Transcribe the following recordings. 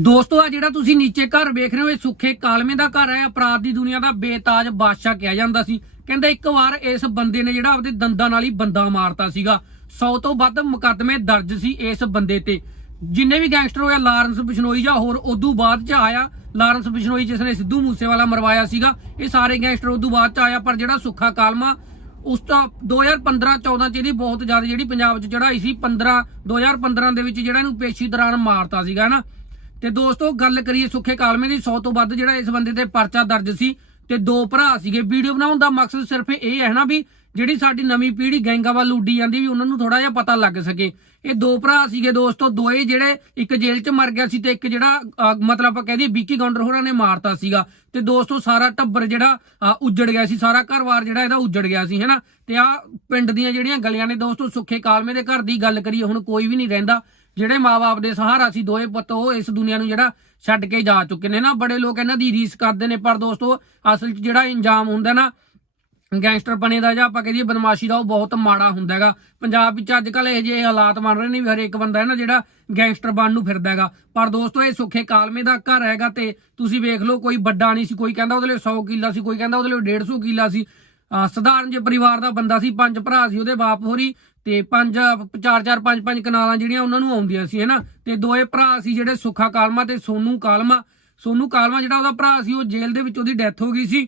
ਦੋਸਤੋ, ਆ ਜਿਹੜਾ ਤੁਸੀਂ ਨੀਚੇ ਘਰ ਵੇਖ ਰਹੇ ਹੋ, ਇਹ ਸੁੱਖੇ ਕਾਲਮੇ ਦਾ ਘਰ ਹੈ। ਅਪਰਾਧ ਦੀ ਦੁਨੀਆ ਦਾ ਬੇਤਾਜ ਬਾਦਸ਼ਾਹ ਕਿਹਾ ਜਾਂਦਾ ਸੀ। ਕਹਿੰਦਾ ਇੱਕ ਵਾਰ ਇਸ ਬੰਦੇ ਨੇ ਜਿਹੜਾ ਆਪਦੇ ਦੰਦਾਂ ਨਾਲ ਹੀ ਬੰਦਾ ਮਾਰਤਾ ਸੀਗਾ। 100 ਤੋਂ ਵੱਧ ਮੁਕੱਦਮੇ ਦਰਜ ਸੀ ਇਸ ਬੰਦੇ ਤੇ। ਜਿੰਨੇ ਵੀ ਗੈਂਗਸਟਰ ਹੋਇਆ, ਲਾਰੈਂਸ ਬਿਸ਼ਨੋਈ ਜਾਂ ਹੋਰ, ਉਦੋਂ ਬਾਅਦ ਚ ਆਇਆ। ਲਾਰੈਂਸ ਬਿਸ਼ਨੋਈ ਜਿਸ ਨੇ ਸਿੱਧੂ ਮੂਸੇਵਾਲਾ ਮਰਵਾਇਆ ਸੀਗਾ, ਇਹ ਸਾਰੇ ਗੈਂਗਸਟਰ ਉਦੋਂ ਬਾਅਦ ਚ ਆਇਆ, ਪਰ ਜਿਹੜਾ ਸੁੱਖਾ ਕਾਲਮਾ, ਉਸ ਤੋਂ 2015 14 ਚ ਇਹਦੀ ਬਹੁਤ ਜ਼ਿਆਦਾ ਜਿਹੜੀ ਪੰਜਾਬ 'ਚ ਚੜਾਈ ਸੀ 15 2015 ਦੇ ਵਿੱਚ ਜਿਹੜਾ ਇਹਨੂੰ ਪੇਸ਼ੀ ਦੌਰਾਨ ਮਾਰਤਾ ਸੀਗਾ ਹਨਾ ਤੇ ਦੋਸਤੋ, ਗੱਲ ਕਰੀਏ ਸੁੱਖੇ ਕਾਲਮੇ ਦੀ 100 ਤੋਂ ਵੱਧ ਜਿਹੜਾ ਇਸ ਬੰਦੇ ਤੇ ਪਰਚਾ ਦਰਜ ਸੀ ਤੇ ਦੋ ਭਰਾ ਸੀਗੇ। ਵੀਡੀਓ ਬਣਾਉਣ ਦਾ ਮਕਸਦ ਸਿਰਫ ਇਹ ਹੈ ਨਾ ਵੀ ਜਿਹੜੀ ਸਾਡੀ ਨਵੀਂ ਪੀੜ੍ਹੀ ਗੈਂਗਾਂ ਵੱਲ ਉੱਡੀ ਜਾਂਦੀ ਵੀ ਉਹਨਾਂ ਨੂੰ ਥੋੜਾ ਜਿਹਾ ਪਤਾ ਲੱਗ ਸਕੇ। ਇਹ ਦੋ ਭਰਾ ਸੀਗੇ ਦੋਸਤੋ, ਦੋਏ ਜਿਹੜੇ ਇੱਕ ਜੇਲ੍ਹ 'ਚ ਮਰ ਗਿਆ ਸੀ ਤੇ ਇੱਕ ਜਿਹੜਾ ਮਤਲਬ ਆਪਾਂ ਕਹਦੇ ਵਿੱਕੀ ਗੌਂਡਰ ਹੋਰਾਂ ਨੇ ਮਾਰਤਾ ਸੀਗਾ। ਤੇ ਦੋਸਤੋ, ਸਾਰਾ ਟੱਬਰ ਜਿਹੜਾ ਉੱਜੜ ਗਿਆ ਸੀ, ਸਾਰਾ ਘਰ-ਬਾਰ ਜਿਹੜਾ ਇਹਦਾ ਉੱਜੜ ਗਿਆ ਸੀ, ਹੈਨਾ? ਤੇ ਆ ਪਿੰਡ ਦੀਆਂ ਜਿਹੜੀਆਂ ਗਲੀਆਂ ਨੇ ਦੋਸਤੋ, ਸੁੱਖੇ ਕਾਲਮੇ ਦੇ ਘਰ ਦੀ ਗੱਲ ਕਰੀਏ, ਹੁਣ ਕੋਈ ਵੀ ਨਹੀਂ ਰਹਿੰਦਾ। ਜਿਹੜੇ ਮਾਪੇ ਦੇ ਸਹਾਰਾ ਸੀ ਦੋਏ ਪੁੱਤ, ਉਹ ਇਸ ਦੁਨੀਆ ਨੂੰ ਜਿਹੜਾ ਛੱਡ ਕੇ ਜਾ ਚੁੱਕੇ ਨੇ ਨਾ। ਬੜੇ ਲੋਕ ਇਹਨਾਂ ਦੀ ਰੀਸ ਕਰਦੇ ਨੇ, ਪਰ ਦੋਸਤੋ, ਅਸਲ 'ਚ ਜਿਹੜਾ ਇੰਜਾਮ ਹੁੰਦਾ ਨਾ, ਗੈਂਗਸਟਰ ਬਣੇ ਦਾ ਜਾਂ ਆਪਾਂ ਕਹਦੀਏ ਬਦਮਾਸ਼ੀ ਦਾ, ਉਹ ਬਹੁਤ ਮਾੜਾ ਹੁੰਦਾ ਹੈਗਾ। ਪੰਜਾਬ ਵਿੱਚ ਅੱਜ ਕੱਲ ਇਹ ਜਿਹੇ ਹਾਲਾਤ ਬਣ ਰਹੇ ਨੇ ਵੀ ਹਰੇਕ ਬੰਦਾ ਹੈ ਨਾ ਜਿਹੜਾ ਗੈਂਗਸਟਰ ਬਣ ਨੂੰ ਫਿਰਦਾ ਹੈਗਾ। ਪਰ ਦੋਸਤੋ, ਇਹ ਸੁੱਖੇ ਕਾਲਮੇ ਦਾ ਘਰ ਹੈਗਾ ਤੇ ਤੁਸੀਂ ਵੇਖ ਲਓ, ਕੋਈ ਵੱਡਾ ਨਹੀਂ ਸੀ, ਕੋਈ ਕਹਿੰਦਾ ਉਹਦੇ ਲਈ 100 ਕਿੱਲਾ ਸੀ, ਕੋਈ ਕਹਿੰਦਾ ਉਹਦੇ ਲਈ 150 ਕਿੱਲਾ ਸੀ। ਸਧਾਰਨ ਜੇ ਪਰਿਵਾਰ ਦਾ ਬੰਦਾ ਸੀ, ਪੰਜ ਭਰਾ ਸੀ, ਉਹਦੇ ਬਾਪ ਹੋਰੀ ਤੇ ਪੰਜ, ਚਾਰ ਚਾਰ, ਪੰਜ ਪੰਜ ਕਨਾਲਾਂ ਜਿਹੜੀਆਂ ਉਹਨਾਂ ਨੂੰ ਆਉਂਦੀਆਂ ਸੀ, ਹੈਨਾ? ਤੇ ਦੋਏ ਭਰਾ ਸੀ ਜਿਹੜੇ ਸੁੱਖਾ ਕਾਲਮਾ ਤੇ ਸੋਨੂ ਕਾਲਮਾ। ਸੋਨੂ ਕਾਲਮਾ ਜਿਹੜਾ ਉਹਦਾ ਭਰਾ ਸੀ, ਉਹ ਜੇਲ੍ਹ ਦੇ ਵਿੱਚ ਉਹਦੀ ਡੈਥ ਹੋ ਗਈ ਸੀ।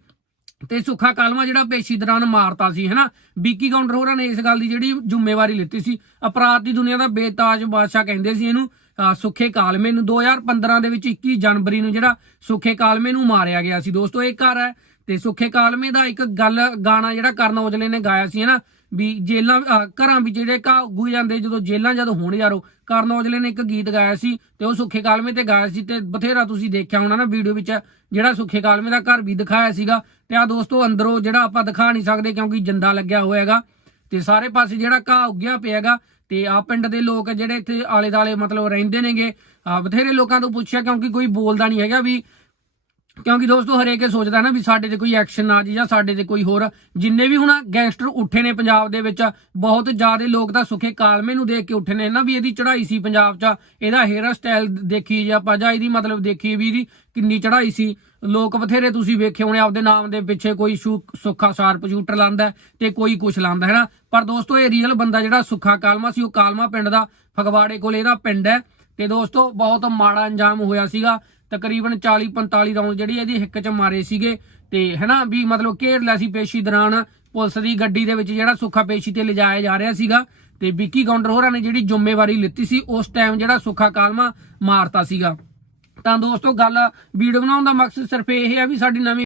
ਤੇ ਸੁੱਖਾ ਕਾਲਮਾ ਜਿਹੜਾ ਪੇਸ਼ੀ ਦੌਰਾਨ ਮਾਰਤਾ ਸੀ, ਹੈਨਾ? ਬੀਕੀ ਕਾਊਂਟਰ ਹੋਰਾਂ ਨੇ ਇਸ ਗੱਲ ਦੀ ਜਿਹੜੀ ਜ਼ਿੰਮੇਵਾਰੀ ਲਿੱਤੀ ਸੀ। ਅਪਰਾਧ ਦੀ ਦੁਨੀਆ ਦਾ ਬੇਤਾਜ ਬਾਦਸ਼ਾਹ ਕਹਿੰਦੇ ਸੀ ਇਹਨੂੰ ਸੁੱਖੇ ਕਾਲਮੇ ਨੂੰ। 2015 ਦੇ ਵਿੱਚ 21 ਜਨਵਰੀ ਨੂੰ ਜਿਹੜਾ ਸੁੱਖੇ ਕਾਲਮੇ ਨੂੰ ਮਾਰਿਆ ਗਿਆ ਸੀ। ਦੋਸਤੋ, ਇਹ ਘਰ ਹੈ ਤੇ ਸੁੱਖੇ ਕਾਲਮੇ ਦਾ ਇੱਕ ਗੱਲ, ਗਾਣਾ ਜਿਹੜਾ ਕਰਨ ਔਜਲੇ ਨੇ ਗਾਇਆ ਸੀ, ਹੈਨਾ? ਵੀ ਜੇਲਾਂ ਘਰਾਂ ਵਿੱਚ ਜਿਹੜੇ ਘਾਗੂ ਜਾਂਦੇ, ਜਦੋਂ ਜੇਲਾਂ ਜਦੋਂ ਹੋਣ ਯਾਰੋ, ਕਰਨ ਔਜਲੇ ਨੇ ਇੱਕ ਗੀਤ ਗਾਇਆ ਸੀ ਤੇ ਉਹ ਸੁੱਖੇ ਕਾਲਮੇ ਤੇ ਗਾਇਆ ਸੀ ਤੇ ਬਥੇਰਾ ਤੁਸੀਂ ਦੇਖਿਆ ਹੋਣਾ ਨਾ ਵੀਡੀਓ ਵਿੱਚ, ਜਿਹੜਾ ਸੁੱਖੇ ਕਾਲਮੇ ਦਾ ਘਰ ਵੀ ਦਿਖਾਇਆ ਸੀਗਾ ਤੇ ਆ ਦੋਸਤੋ ਅੰਦਰੋਂ ਜਿਹੜਾ ਆਪਾਂ ਦਿਖਾ ਨਹੀਂ ਸਕਦੇ ਕਿਉਂਕਿ ਜੰਦਾ ਲੱਗਿਆ ਹੋਇਆ ਹੈਗਾ ਤੇ ਸਾਰੇ ਪਾਸੇ ਜਿਹੜਾ ਘਾਹ ਉੱਗਿਆ ਪਿਆ ਹੈਗਾ ਤੇ ਆ ਪਿੰਡ ਦੇ ਲੋਕ ਜਿਹੜੇ ਇੱਥੇ ਆਲੇ ਦਾਲੇ ਮਤਲਬ ਰਹਿੰਦੇ ਨੇਗੇ ਆ ਬਥੇਰੇ ਲੋਕਾਂ ਤੋਂ ਪੁੱਛਿਆ ਕਿਉਂਕਿ ਕੋਈ ਬੋਲਦਾ ਨਹੀਂ ਹੈਗਾ ਵੀ ਕਿਉਂਕਿ ਦੋਸਤੋ, ਹਰੇਕ ਇਹ ਸੋਚਦਾ ਨਾ ਵੀ ਸਾਡੇ ਤੇ ਕੋਈ ਐਕਸ਼ਨ ਆ ਜੀ ਜਾਂ ਸਾਡੇ ਤੇ ਕੋਈ ਹੋਰ। ਜਿੰਨੇ ਵੀ ਹੁਣ ਗੈਂਗਸਟਰ ਉੱਠੇ ਨੇ ਪੰਜਾਬ ਦੇ ਵਿੱਚ, ਬਹੁਤ ਜ਼ਿਆਦਾ ਲੋਕ ਤਾਂ ਸੁੱਖੇ ਕਾਲਮੇ ਨੂੰ ਦੇਖ ਕੇ ਉੱਠੇ ਨੇ ਨਾ ਵੀ ਇਹਦੀ ਚੜ੍ਹਾਈ ਸੀ ਪੰਜਾਬ 'ਚ। ਇਹਦਾ ਹੇਅਰ ਸਟਾਈਲ ਦੇਖੀ ਜਾਂ ਆਪਾਂ ਜਾਂ ਇਹਦੀ ਮਤਲਬ ਦੇਖੀ ਵੀ ਇਹਦੀ ਕਿੰਨੀ ਚੜ੍ਹਾਈ ਸੀ। ਲੋਕ ਬਥੇਰੇ ਤੁਸੀਂ ਵੇਖੇ ਹੋਣੇ, ਆਪਦੇ ਨਾਮ ਦੇ ਪਿੱਛੇ ਕੋਈ ਸ਼ੂ- ਸੁੱਖਾ ਸਾਰ ਸ਼ੂਟਰ ਲਾਂਦਾ ਹੈ ਤੇ ਕੋਈ ਕੁਛ ਲਾਂਦਾ, ਹੈ ਨਾ? ਪਰ ਦੋਸਤੋ, ਇਹ ਰੀਅਲ ਬੰਦਾ ਜਿਹੜਾ ਸੁੱਖਾ ਕਾਲਮਾ ਸੀ, ਉਹ ਕਾਲਮਾ ਪਿੰਡ ਦਾ ਫਗਵਾੜੇ ਕੋਲ ਇਹਦਾ ਪਿੰਡ ਹੈ। ਤੇ ਦੋਸਤੋ, ਬਹੁਤ ਮਾੜਾ ਅੰਜਾਮ ਹੋਇਆ ਸੀਗਾ। ਤਕਰੀਬਨ 40 45 ਰਾਉਂਡ ਜਿਹੜੀ ਇਹਦੀ ਹਿੱਕ 'ਚ ਮਾਰੇ ਸੀਗੇ ਤੇ ਹੈਨਾ ਵੀ ਮਤਲਬ ਘੇਰ ਲਿਆ ਸੀ ਪੇਸ਼ੀ ਦੌਰਾਨ ਪੁਲਿਸ ਦੀ ਗੱਡੀ ਦੇ ਵਿੱਚ ਜਿਹੜਾ ਸੁੱਖਾ ਪੇਸ਼ੀ ਤੇ ਲਿਜਾਇਆ ਜਾ ਰਿਹਾ ਸੀਗਾ ਤੇ ਵਿੱਕੀ ਗੌਂਡਰ ਹੋਰਾਂ ਨੇ ਜਿਹੜੀ ਜ਼ਿੰਮੇਵਾਰੀ ਲਿੱਤੀ ਸੀ ਉਸ ਟਾਈਮ ਜਿਹੜਾ ਸੁੱਖਾ ਕਾਲਮਾ ਮਾਰਤਾ ਸੀਗਾ। ਤਾਂ ਦੋਸਤੋ ਗੱਲ ਵੀਡੀਓ ਬਣਾਉਣ ਦਾ ਮਕਸਦ ਸਿਰਫ ਇਹ ਹੈ ਵੀ ਸਾਡੀ ਨਵੀਂ